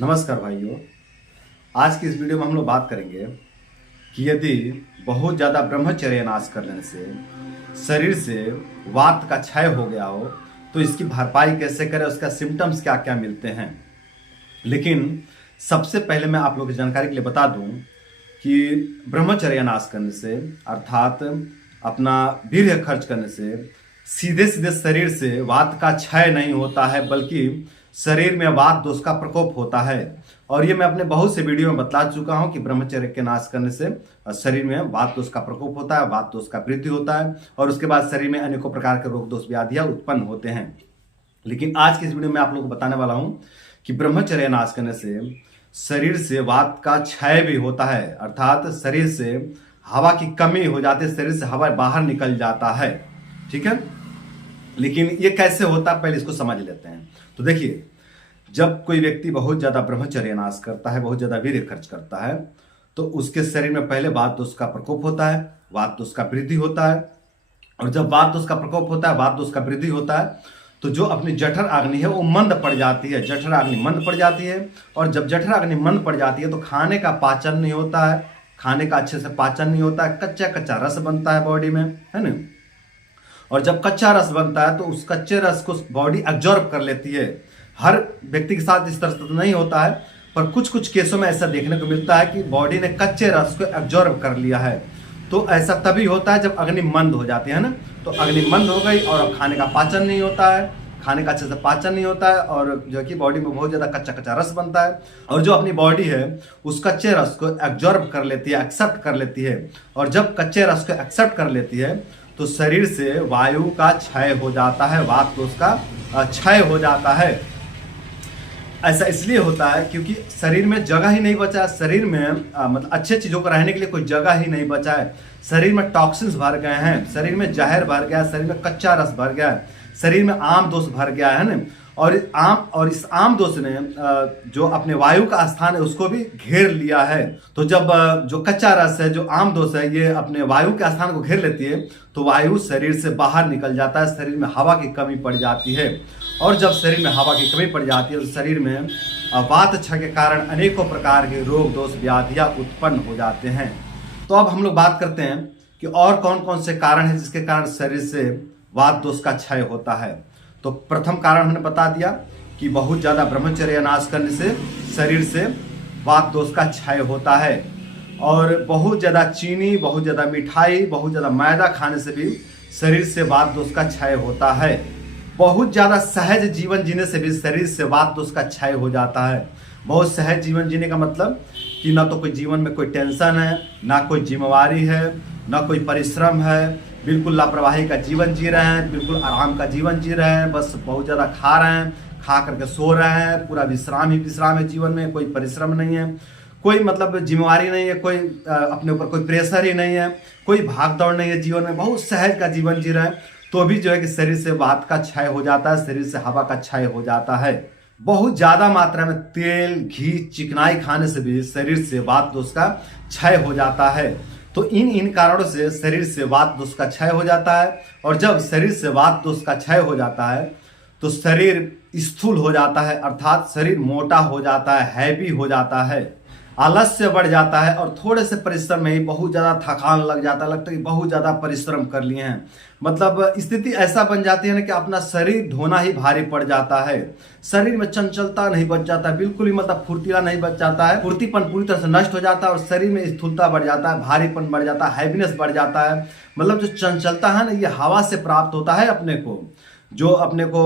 नमस्कार भाइयों। आज की इस वीडियो में हम लोग बात करेंगे कि यदि बहुत ज़्यादा ब्रह्मचर्य नाश कर लेने से शरीर से वात का क्षय हो गया हो तो इसकी भरपाई कैसे करें, उसका सिम्टम्स क्या क्या मिलते हैं। लेकिन सबसे पहले मैं आप लोगों की जानकारी के लिए बता दूं कि ब्रह्मचर्य नाश करने से अर्थात अपना वीर्य खर्च करने से सीधे सीधे शरीर से वात का क्षय नहीं होता है, बल्कि शरीर में वात दोष का प्रकोप होता है। और ये मैं अपने बहुत से वीडियो में बतला चुका हूं कि ब्रह्मचर्य के नाश करने से शरीर में वात दोष का प्रकोप होता है, वात दोष का वृद्धि होता है और उसके बाद शरीर में अनेकों प्रकार के रोग दोष व्याधियां उत्पन्न होते हैं। लेकिन आज की इस वीडियो में आप लोगों को बताने वाला हूं कि ब्रह्मचर्य नाश करने से शरीर से वात का क्षय भी होता है, अर्थात शरीर से हवा की कमी हो जाती है, शरीर से हवा बाहर निकल जाता है। ठीक है, लेकिन ये कैसे होता है पहले इसको समझ लेते हैं। तो देखिए, जब कोई व्यक्ति बहुत ज्यादा ब्रह्मचर्य नाश करता है, बहुत ज्यादा वीर्य खर्च करता है, तो उसके शरीर में पहले वात दोष का प्रकोप होता है, वात दोष का वृद्धि होता है। और जब वात दोष का प्रकोप होता है, वात दोष का वृद्धि होता है, तो जो अपनी जठर अग्नि है वो मंद पड़ जाती है, जठर अग्नि मंद पड़ जाती है। और जब जठर अग्नि मंद पड़ जाती है तो खाने का पाचन नहीं होता है, खाने का अच्छे से पाचन नहीं होता है, कच्चा कच्चा रस बनता है बॉडी में, है ना। और जब कच्चा रस बनता है तो उस कच्चे रस को बॉडी एब्जॉर्ब कर लेती है। हर व्यक्ति के साथ इस तरह से तो नहीं होता है, पर कुछ कुछ केसों में ऐसा देखने को मिलता है कि बॉडी ने कच्चे रस को एब्जॉर्ब कर लिया है। तो ऐसा तभी होता है जब अग्नि मंद हो जाती है ना। तो अग्नि मंद हो गई और अब खाने का पाचन नहीं होता है, खाने का अच्छे से पाचन नहीं होता है और जो है कि बॉडी में बहुत ज्यादा कच्चा कच्चा रस बनता है। और जो अपनी बॉडी है उस कच्चे रस को एब्जॉर्ब कर लेती है, एक्सेप्ट कर लेती है। और जब कच्चे रस को एक्सेप्ट कर लेती है तो शरीर से वायु का क्षय हो जाता है, वात दोष का क्षय हो जाता है। ऐसा इसलिए होता है क्योंकि शरीर में जगह ही नहीं बचा है, शरीर में मतलब अच्छे चीजों को रहने के लिए कोई जगह ही नहीं बचा है। शरीर में टॉक्सिन्स भर गए हैं, शरीर में जहर भर गया है, शरीर में कच्चा रस भर गया है, शरीर में आम दोष भर गया है ना। और इस आम दोष ने जो अपने वायु का स्थान है उसको भी घेर लिया है। तो जब जो कच्चा रस है, जो आम दोष है, ये अपने वायु के स्थान को घेर लेती है तो वायु शरीर से बाहर निकल जाता है, शरीर में हवा की कमी पड़ जाती है। और जब शरीर में हवा की कमी पड़ जाती है तो शरीर में वात क्षय के कारण अनेकों प्रकार के रोग दोष व्याधियां उत्पन्न हो जाते हैं। तो अब हम लोग बात करते हैं कि और कौन कौन से कारण हैं जिसके कारण शरीर से वात दोष का क्षय होता है। तो प्रथम कारण हमने बता दिया कि बहुत ज्यादा ब्रह्मचर्य नाश करने से शरीर से वात दोष का क्षय होता है। और बहुत ज्यादा चीनी, बहुत ज्यादा मिठाई, बहुत ज्यादा मैदा खाने से भी शरीर से वात दोष का क्षय होता है। बहुत ज्यादा सहज जीवन जीने से भी शरीर से वात दोष का क्षय हो जाता है। बहुत सहज जीवन जीने का मतलब कि ना तो कोई जीवन में कोई टेंशन है, ना कोई जिम्मेवारी है, ना कोई परिश्रम है, बिल्कुल लापरवाही का जीवन जी रहे हैं, बिल्कुल आराम का जीवन जी रहे हैं, बस बहुत ज़्यादा खा रहे हैं, खा करके सो रहे हैं, पूरा विश्राम ही विश्राम है जीवन में, कोई परिश्रम नहीं है, कोई मतलब जिम्मेवारी नहीं है, कोई अपने ऊपर कोई प्रेशर ही नहीं है, कोई भाग दौड़ नहीं है जीवन में, बहुत सहज का जीवन जी रहे हैं। तो भी जो है कि शरीर से वात का क्षय हो जाता है, शरीर से हवा का क्षय हो जाता है। बहुत ज्यादा मात्रा में तेल, घी, चिकनाई खाने से भी शरीर से वात दोष का क्षय हो जाता है। तो इन कारणों से शरीर से वात दोष का क्षय हो जाता है। और जब शरीर से वात दोष का क्षय हो जाता है तो शरीर स्थूल हो जाता है, अर्थात शरीर मोटा हो जाता है, हैवी हो जाता है, आलस्य बढ़ जाता है और थोड़े से परिश्रम में ही बहुत ज़्यादा थकान लग जाता है, लगता है कि बहुत ज़्यादा परिश्रम कर लिए हैं। मतलब स्थिति ऐसा बन जाती है ना कि अपना शरीर ढोना ही भारी पड़ जाता है, शरीर में चंचलता नहीं बच जाता है, बिल्कुल ही मतलब फुर्तीला नहीं बच जाता है, फुर्तीपन पूरी तरह से नष्ट हो जाता है और शरीर में स्थूलता बढ़ जाता है, भारीपन बढ़ जाता है, हैवीनेस बढ़ जाता है। मतलब जो चंचलता है ना, ये हवा से प्राप्त होता है अपने को। जो अपने को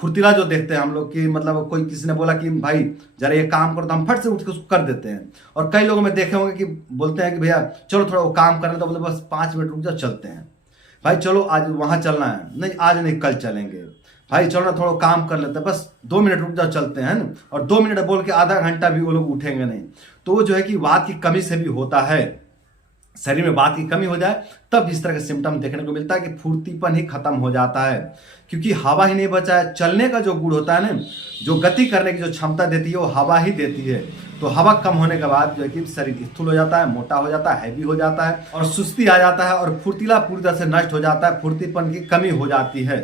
फुर्तीला जो देखते हैं हम लोग कि मतलब कोई किसी ने बोला कि भाई जरा ये काम करो तो हम फट से उठ के उसको कर देते हैं। और कई लोगों में देखे होंगे कि बोलते हैं कि भैया चलो थोड़ा वो काम करना, तो बोलते बस 5 मिनट रुक जाओ, चलते हैं भाई, चलो आज वहाँ चलना है, नहीं आज नहीं कल चलेंगे भाई, चलो ना थोड़ा काम कर लेते हैं, बस 2 मिनट रुक जाओ, चलते हैं ना। और 2 मिनट बोल के आधा घंटा भी वो लोग उठेंगे नहीं। तो वो जो है कि वात की कमी से भी होता है, शरीर में वात की कमी हो जाए तब इस तरह के सिम्टम देखने को मिलता है कि फुर्तीपन ही खत्म हो जाता है, क्योंकि हवा ही नहीं बचा है। चलने का जो गुण होता है ना, जो गति करने की जो क्षमता देती है वो हवा ही देती है। तो हवा कम होने के बाद जो है कि शरीर स्थूल हो जाता है, मोटा हो जाता है, हैवी हो जाता है और सुस्ती आ जाता है और फुर्तीला पूरी तरह से नष्ट हो जाता है, फुर्तीपन की कमी हो जाती है।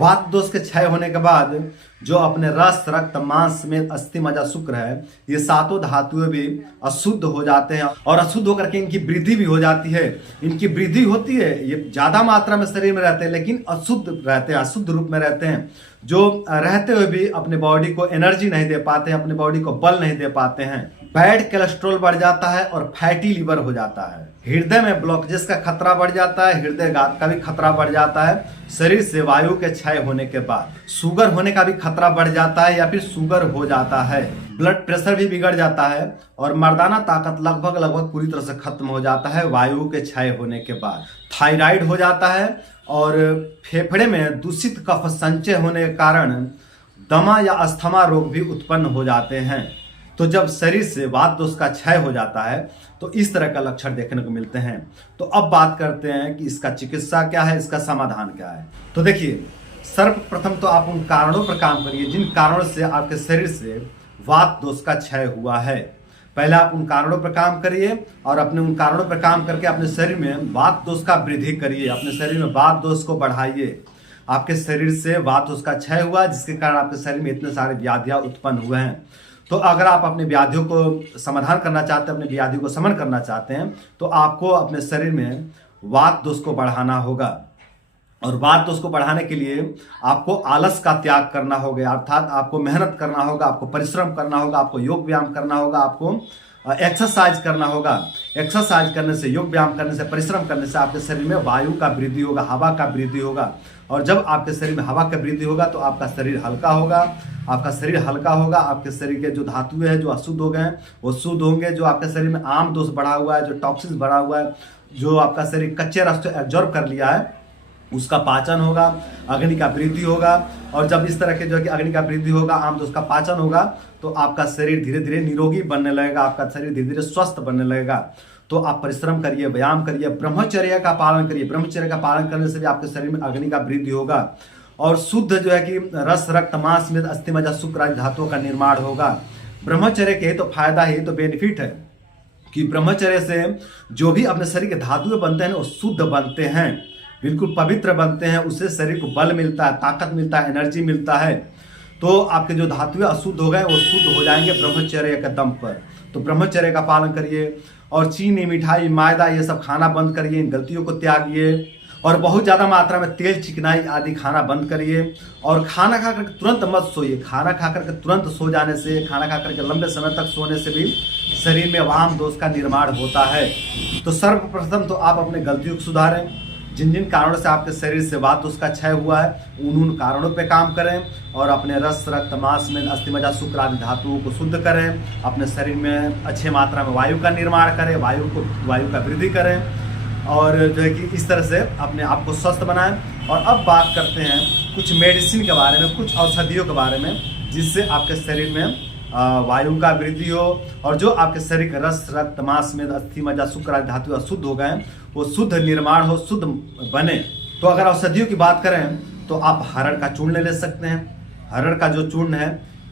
वात दोष के क्षय होने के बाद जो अपने रस, रक्त, मांस में अस्थि, मज्जा, शुक्र है, ये सातों धातुएं भी अशुद्ध हो जाते हैं और अशुद्ध होकर के इनकी वृद्धि भी हो जाती है। इनकी वृद्धि होती है, ये ज्यादा मात्रा में शरीर में रहते हैं लेकिन अशुद्ध रहते हैं, अशुद्ध रूप में रहते हैं, जो रहते हुए भी अपने बॉडी को एनर्जी नहीं दे पाते हैं, अपने बॉडी को बल नहीं दे पाते हैं। बैड कोलेस्ट्रॉल बढ़ जाता है और फैटी लिवर हो जाता है। हृदय में ब्लॉकेजेस का खतरा बढ़ जाता है, हृदय घात का भी खतरा बढ़ जाता है शरीर से वायु के क्षय होने के बाद। शुगर होने का भी खतरा बढ़ जाता है या फिर शुगर हो जाता है। ब्लड प्रेशर भी बिगड़ जाता है और मर्दाना ताकत लगभग पूरी तरह से खत्म हो जाता है वायु के क्षय होने के बाद। थायराइड हो जाता है और फेफड़े में दूषित कफ संचय होने के कारण दमा या अस्थमा रोग भी उत्पन्न हो जाते हैं। तो जब शरीर से वात दोष का क्षय हो जाता है तो इस तरह का लक्षण देखने को मिलते हैं। तो अब बात करते हैं कि इसका चिकित्सा क्या है, इसका समाधान क्या है। तो देखिए, सर्वप्रथम तो आप उन कारणों पर काम करिए जिन कारणों से आपके शरीर से वात दोष का क्षय हुआ है। पहले आप उन कारणों पर काम करिए और अपने उन कारणों पर काम करके अपने शरीर में वात दोष का वृद्धि करिए, अपने शरीर में वात दोष को बढ़ाइए। आपके शरीर से वात दोष का क्षय हुआ जिसके कारण आपके शरीर में इतने सारे व्याधियां उत्पन्न हुए हैं। तो अगर आप अपने व्याधियों को समाधान करना चाहते हैं, अपने व्याधियों को शमन करना चाहते हैं, तो आपको अपने शरीर में वात दोष को बढ़ाना होगा। और वात दोष को बढ़ाने के लिए आपको आलस का त्याग करना होगा, अर्थात आपको मेहनत करना होगा, आपको परिश्रम करना होगा, आपको योग व्यायाम करना होगा, आपको एक्सरसाइज करना होगा। एक्सरसाइज करने से, योग व्यायाम करने से, परिश्रम करने से आपके शरीर में वायु का वृद्धि होगा, हवा का वृद्धि होगा। और जब आपके शरीर में हवा का वृद्धि होगा तो आपका शरीर हल्का होगा। आपका शरीर हल्का होगा, आपके शरीर के जो धातुएं हैं जो अशुद्ध हो गए हैं वो शुद्ध होंगे। जो आपके शरीर में आम दोष बढ़ा हुआ है, जो टॉक्सिन बढ़ा हुआ है, जो आपका शरीर कच्चे रस एब्जॉर्ब कर लिया है, उसका पाचन होगा, अग्नि का वृद्धि होगा। और जब इस तरह के जो है कि अग्नि का वृद्धि होगा, आम दोष का पाचन होगा, तो आपका शरीर धीरे धीरे निरोगी बनने लगेगा, आपका शरीर धीरे धीरे स्वस्थ बनने लगेगा। तो आप परिश्रम करिए, व्यायाम करिए, ब्रह्मचर्य का पालन करिए। ब्रह्मचर्य का पालन करने से भी आपके शरीर में अग्नि का वृद्धि होगा और शुद्ध जो है कि रस, रक्त, मांस में अस्थि, मज्जा, शुक्र आदि धातुओं का निर्माण होगा। ब्रह्मचर्य के ही तो फायदा है, तो बेनिफिट है कि ब्रह्मचर्य से जो भी अपने शरीर के धातुएं बनते हैं वो शुद्ध बनते हैं, बिल्कुल पवित्र बनते हैं। उससे शरीर को बल मिलता है, ताकत मिलता है, एनर्जी मिलता है। तो आपके जो धातुएं अशुद्ध हो गए वो शुद्ध हो जाएंगे ब्रह्मचर्य के दम पर। तो ब्रह्मचर्य का पालन करिए और चीनी, मिठाई, मैदा ये सब खाना बंद करिए, इन गलतियों को त्यागिए और बहुत ज़्यादा मात्रा में तेल, चिकनाई आदि खाना बंद करिए। और खाना खाकर तुरंत मत सोइए। खाना खाकर के तुरंत सो जाने से, खाना खाकर के लंबे समय तक सोने से भी शरीर में वाम दोष का निर्माण होता है। तो सर्वप्रथम तो आप अपने गलतियों को सुधारें। जिन जिन कारणों से आपके शरीर से वात दोष का क्षय हुआ है उन कारणों पे काम करें और अपने रस, रक्त, मांस में अस्थि, मज्जा, शुक्र आदि धातुओं को शुद्ध करें। अपने शरीर में अच्छे मात्रा में वायु का निर्माण करें, वायु का वृद्धि करें और जो है कि इस तरह से अपने आप को स्वस्थ बनाएं। और अब बात करते हैं कुछ मेडिसिन के बारे में, कुछ औषधियों के बारे में जिससे आपके शरीर में वायु का वृद्धि हो और जो आपके शरीर के रस, रक्त, मांस में अस्थि, मज्जा, शुक्र आदि धातु अशुद्ध हो गए वो शुद्ध निर्माण हो, शुद्ध बने। तो अगर औषधियों की बात करें तो आप हरड़ का चूर्ण ले सकते हैं। हरड़ का जो चूर्ण है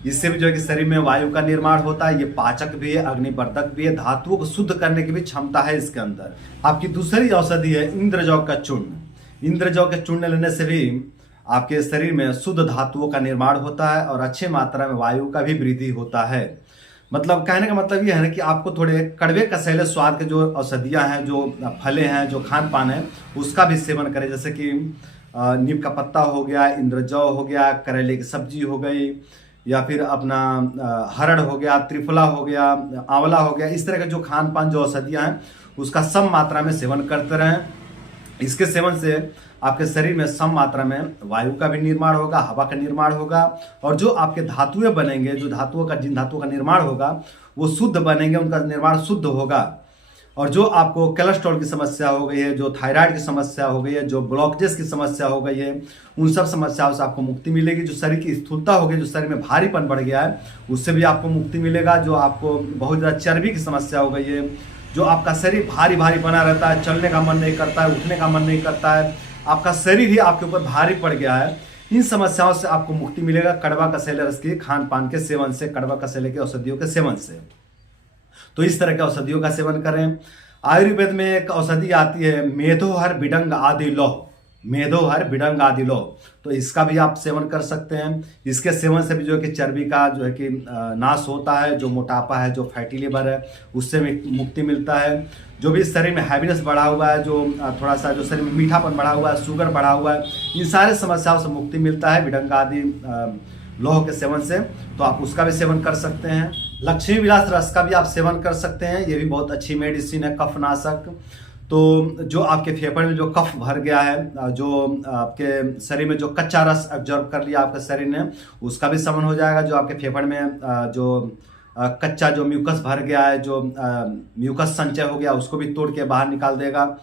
इससे भी जो है कि शरीर में वायु का निर्माण होता है। ये पाचक भी है, अग्निवर्धक भी है, धातुओं को शुद्ध करने की भी क्षमता है इसके अंदर। आपकी दूसरी औषधि है इंद्रजौ का चूर्ण। इंद्रजौ के चूर्ण लेने से भी आपके शरीर में शुद्ध धातुओं का निर्माण होता है और अच्छे मात्रा में वायु का भी वृद्धि होता है। मतलब कहने का मतलब ये है ना कि आपको थोड़े कड़वे कसैले स्वाद के जो औषधियाँ हैं, जो फले हैं, जो खान पान है, उसका भी सेवन करें। जैसे कि नीम का पत्ता हो गया, इंद्रजौ हो गया, करेले की सब्जी हो गई, या फिर अपना हरड़ हो गया, त्रिफला हो गया, आंवला हो गया। इस तरह के जो खान पान, जो औषधियाँ हैं, उसका सम मात्रा में सेवन करते रहें। इसके सेवन से आपके शरीर में सम मात्रा में वायु का भी निर्माण होगा, हवा का निर्माण होगा और जो आपके धातुएं बनेंगे, जो धातुओं का, जिन धातुओं का निर्माण होगा वो शुद्ध बनेंगे, उनका निर्माण शुद्ध होगा। और जो आपको कोलेस्ट्रॉल की समस्या हो गई है, जो थायराइड की समस्या हो गई है, जो ब्लॉकेजेस की समस्या हो गई है, उन सब समस्याओं से आपको मुक्ति मिलेगी। जो शरीर की स्थूलता हो गई, जो शरीर में भारीपन बढ़ गया है, उससे भी आपको मुक्ति मिलेगा। जो आपको बहुत ज़्यादा चर्बी की समस्या हो गई है, जो आपका शरीर भारी भारी बना रहता है, चलने का मन नहीं करता है, उठने का मन नहीं करता है, आपका शरीर ही आपके ऊपर भारी पड़ गया है, इन समस्याओं से आपको मुक्ति मिलेगा कड़वा कसैले रस के खान पान के सेवन से, कड़वा कसैले के औषधियों के सेवन से। तो इस तरह के औषधियों का सेवन करें। आयुर्वेद में एक औषधि आती है मेधोहर बिडंग आदि लौह। मेदो हर बिडंग आदि लो। तो इसका भी आप सेवन कर सकते हैं। इसके सेवन से भी जो है कि चर्बी का जो है कि नाश होता है, जो मोटापा है, जो फैटी लिवर है, उससे भी मुक्ति मिलता है। जो भी शरीर में हैवीनेस बढ़ा हुआ है, जो थोड़ा सा जो शरीर में मीठापन बढ़ा हुआ है, शुगर बढ़ा हुआ है, इन सारे समस्याओं से मुक्ति मिलता है बिडंग आदि लौह के सेवन से। तो आप उसका भी सेवन कर सकते हैं। लक्ष्मी विलास रस का भी आप सेवन कर सकते हैं। ये भी बहुत अच्छी मेडिसिन है, कफनाशक। तो जो आपके फेफड़े में जो कफ भर गया है, जो आपके शरीर में जो कच्चा रस एब्जॉर्ब कर लिया आपके शरीर ने, उसका भी शमन हो जाएगा। जो आपके फेफड़े में जो कच्चा जो म्यूकस भर गया है, जो म्यूकस संचय हो गया, उसको भी तोड़ के बाहर निकाल देगा।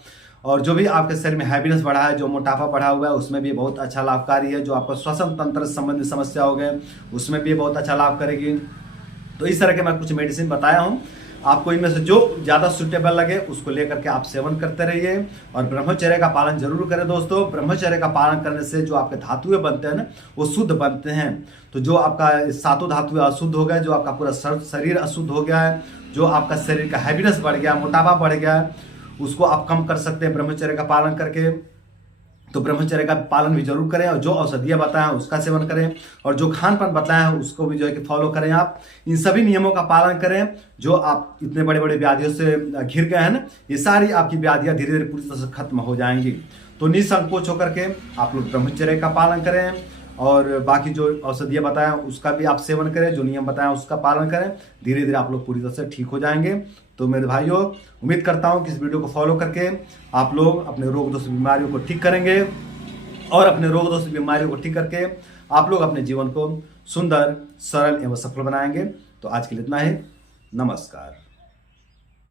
और जो भी आपके शरीर में हैवीनेस बढ़ा है, जो मोटापा बढ़ा हुआ है, उसमें भी बहुत अच्छा लाभकारी है। जो आपका श्वसन तंत्र से संबंधित समस्या हो गए, उसमें भी बहुत अच्छा लाभ करेगी। तो इस तरह के मैं कुछ मेडिसिन बताया हूँ। आपको इनमें से जो ज़्यादा सुटेबल लगे उसको लेकर के आप सेवन करते रहिए और ब्रह्मचर्य का पालन जरूर करें दोस्तों। ब्रह्मचर्य का पालन करने से जो आपके धातुएं बनते हैं ना, वो शुद्ध बनते हैं। तो जो आपका सातों धातुएं अशुद्ध हो गए, जो आपका पूरा शरीर अशुद्ध हो गया है, जो आपका शरीर का हैवीनेस बढ़ गया, मोटापा बढ़ गया, उसको आप कम कर सकते हैं ब्रह्मचर्य का पालन करके। तो ब्रह्मचर्य का पालन भी जरूर करें और जो औषधियाँ बताएं उसका सेवन करें और जो खान पान बताएं उसको भी जो है कि फॉलो करें। आप इन सभी नियमों का पालन करें। जो आप इतने बड़े बड़े व्याधियों से घिर गए हैं ना, ये सारी आपकी व्याधियाँ धीरे धीरे पूरी तरह से खत्म हो जाएंगी। तो निसंकोच होकर के आप लोग ब्रह्मचर्य का पालन करें और बाकी जो औषधियाँ बताएं उसका भी आप सेवन करें, जो नियम बताएं उसका पालन करें। धीरे धीरे आप लोग पूरी तरह से ठीक हो जाएंगे। तो मेरे भाइयों, उम्मीद करता हूं कि इस वीडियो को फॉलो करके आप लोग अपने रोग दोष बीमारियों को ठीक करेंगे और अपने रोग दोष बीमारियों को ठीक करके आप लोग अपने जीवन को सुंदर, सरल एवं सफल बनाएंगे। तो आज के लिए इतना ही। नमस्कार।